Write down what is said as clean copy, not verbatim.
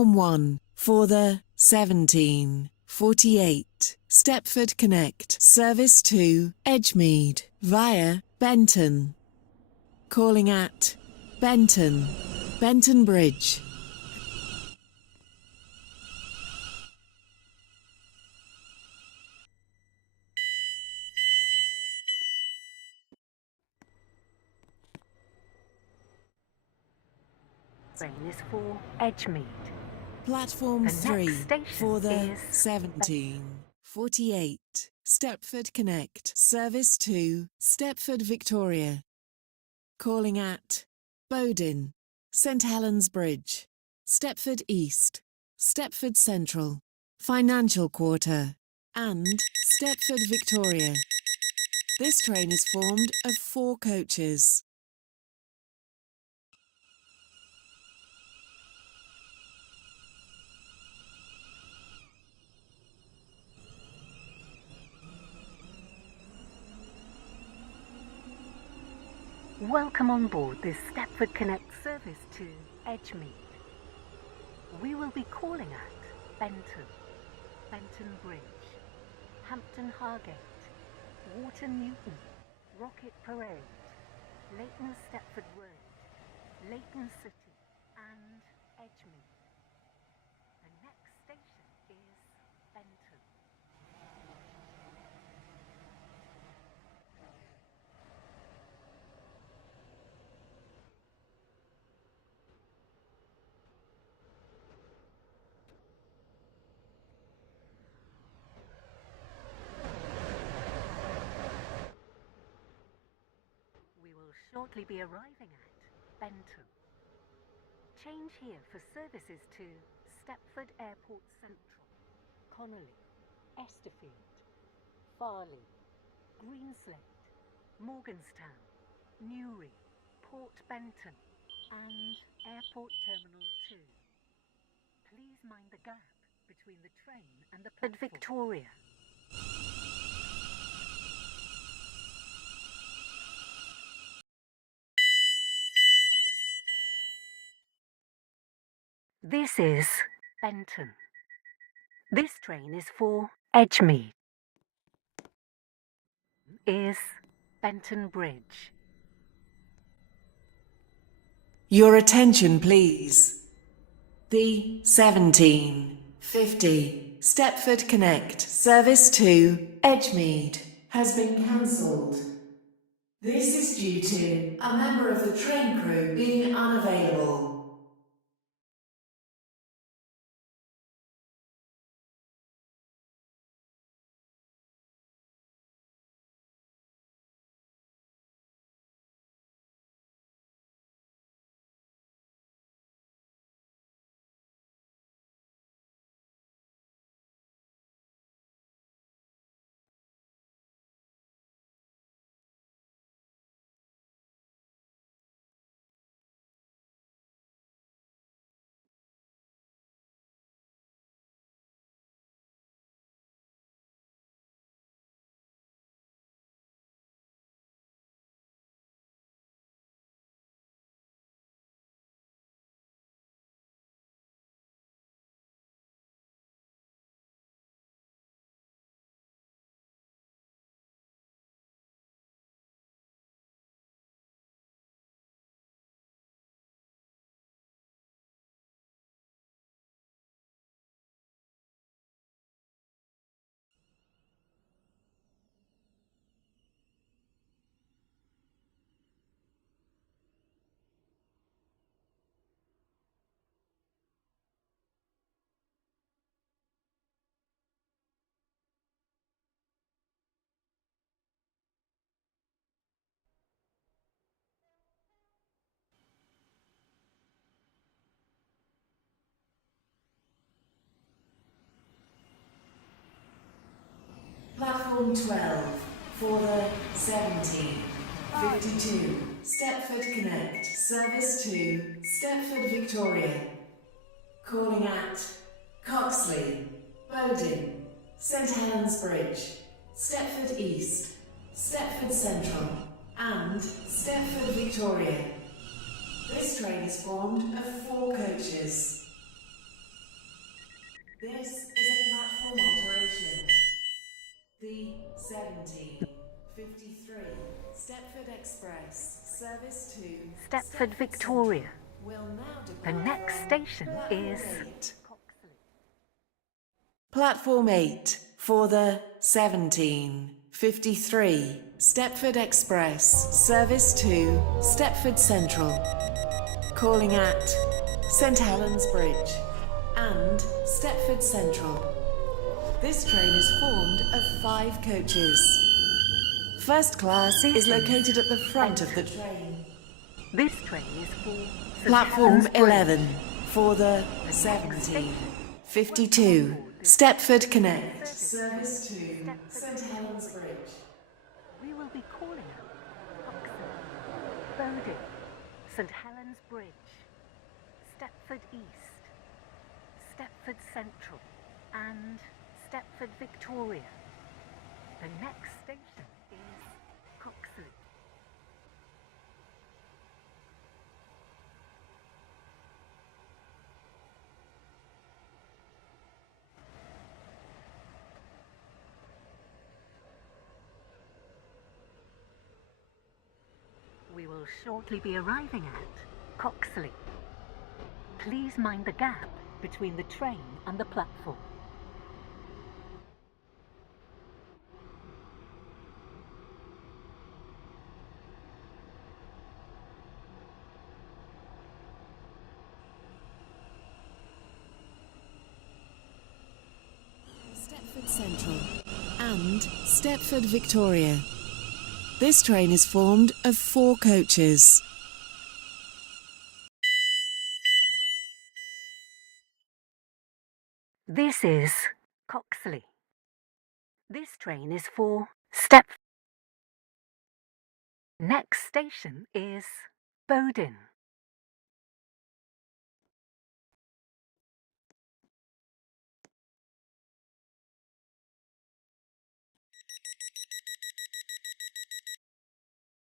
Platform 1 for the 1748 Stepford Connect service to Edgemead via Benton. Calling at Benton, Benton Bridge. Train is for Edgemead. Platform The 3 next station for the is 1748 Stepford Connect service to Stepford Victoria. Calling at Bowdin, St Helens Bridge, Stepford East, Stepford Central, Financial Quarter, and Stepford Victoria. This train is formed of 4 coaches. Welcome on board this Stepford Connect service to Edgemead. We will be calling at Benton, Benton Bridge, Hampton Hargate, Wharton Newton, Rocket Parade, Leighton Stepford Road, Leighton City and Edgemead. The next station is Benton. We will shortly be arriving at Benton. Change here for services to Stepford Airport Central, Connolly, Esterfield, Farley, Greenslade, Morganstown, Newry, Port Benton and Airport Terminal 2. Please mind the gap between the train and the platform. Victoria. This is Benton. This train is for Edgemead. Is Benton Bridge. Your attention, please. The 1750 Stepford Connect service to Edgemead has been cancelled. This is due to a member of the train crew being unavailable. Platform 12 for the 1752 Stepford Connect service to Stepford Victoria. Calling at Coxly, Bowdin, St Helens Bridge, Stepford East, Stepford Central and Stepford Victoria. This train is formed of 4 coaches. This is a platform alteration. The 1753 Stepford Express service to Stepford Victoria. Central will now The depart next from station platform is 8. Coxly. Platform 8 for the 1753 Stepford Express service to Stepford Central. Calling at St Helens Bridge and Stepford Central. This train is formed of 5 coaches. First class is located at the front of the train. This train is for St Platform Helens Bridge. 11 for the 1752 Stepford Connect service to St Helens Bridge. We will be calling at Coxly, Bowden, St Helens Bridge, Stepford East, Stepford Central, and Stepford Victoria. The next station is Coxly. We will shortly be arriving at Coxly. Please mind the gap between the train and the platform. Stepford Central and Stepford Victoria. This train is formed of 4 coaches. This is Coxly. This train is for Stepford. Next station is Bowden.